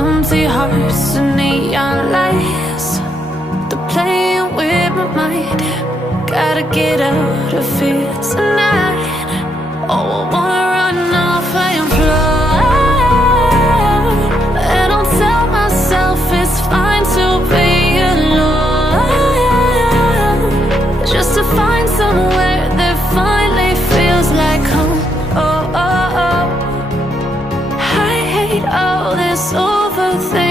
empty hearts and neon lights. They're playing with my mind. Gotta get out of here tonight. Oh, I wanna run off and fly. And I'll tell myself it's fine to be alone, just to find somewhere that finally feels like home. Oh, oh, oh. I hate all this overthinking.